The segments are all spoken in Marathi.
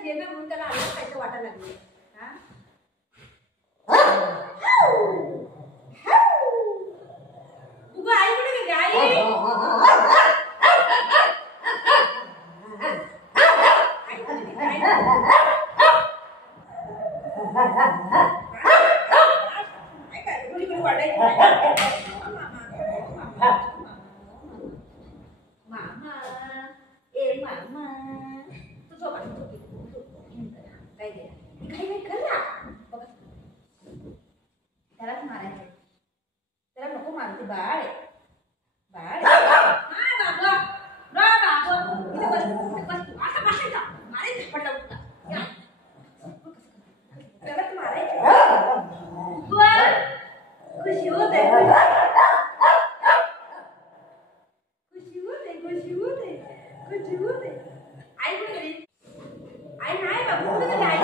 पाहिजे ना, म्हणून त्याला आलं खायचं वाटायला लागले. बुगू आई कुठे गेली? आई मामा ए मामा तू झोपा काय दे काय कर ना बघ त्यालाच मारायचं त्याला नको मारते बाळ बाळ हा बाबा बाबा इथे बस तू आता बसायचा मारायचं पडला उठला त्यालाच मारायचं खुशी होते आई कुठे गेली? आई नाही बाबू कुठे गेली? आई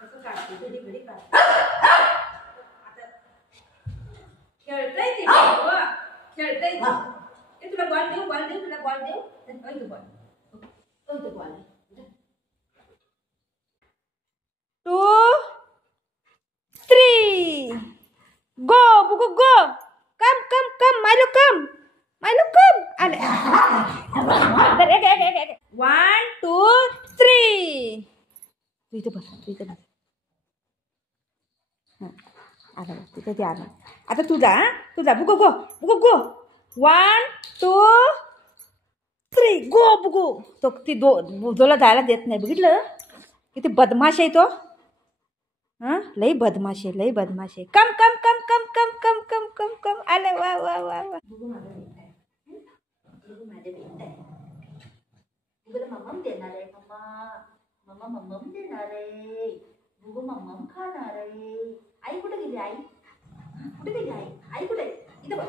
कसं काढते घडी घडी काढते आता खेळतय ती खेळतय ती तुला बॉल देऊ तुला बॉल देऊ बॉल 2 3 गो बुगू गो कम मायलो कम आले एक 1 2 3 तू इथे बस आला तिथे ते आला आता तुझा बुगू गो 1 2 3 गो बुगू तो ती बुजोला जायला देत नाही बघितलं किती बदमाश आहे तो लई बदमाश आहे कम आले वा बुगू माझे बेटा आहे बुगूला मम्मम देणार आहे मम्मा मम्मम देणार आहे बुगू मम्मम खाणार आहे आई कुठे गेली आई कुठे इथे बघ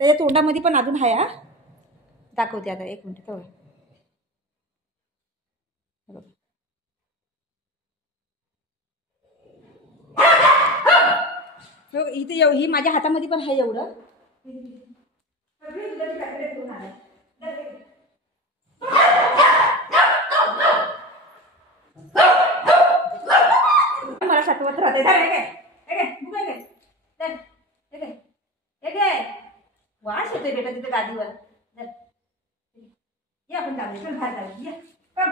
त्याच्या तोंडामध्ये पण अजून आहे दाखवते आता 1 मिनिट इथे ही माझ्या हातामध्ये पण आहे एवढं मला साठवत राहते वास येतोय बेटा तिथे गादीवर या आपण जाऊ बाहेर जाऊ या कम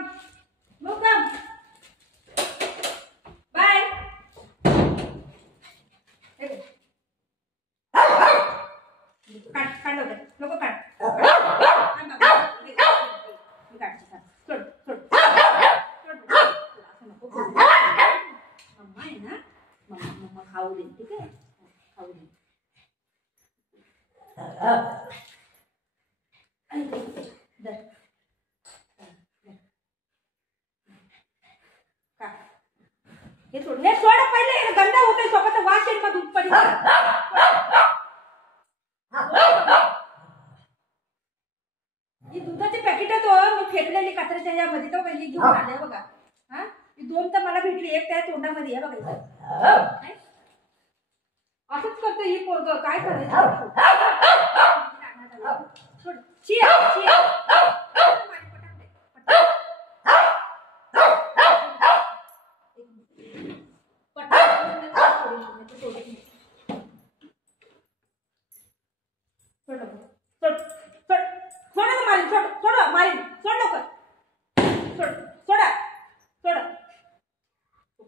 बाय काढ नको काढ मम्मा आहे ना मम्मा खाऊ दे ठीक आहे खाऊ दे हे सोड पहिले गंदा होतोय स्वतःचा वास येईल मग दूध ही दुधाची पॅकेट तो मी फेकलेली कचऱ्याच्या यामध्ये तो काही घेऊन आले बघा ही 2 तर मला भेटली एक त्या तोंडामध्ये आहे बघा असंच करते ही पोरग. काय करायचं? सोड. शिया, शिया.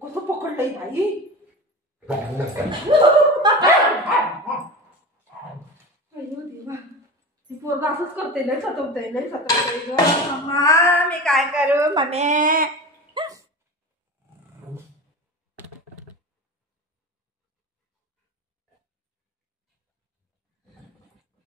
कसं पकडलंय भाई? अय्यो देवा, ती पोरग असंच करते. लय सतवतंय, लय सतवतंय ग. मम्मा मी काय करू मम्मी?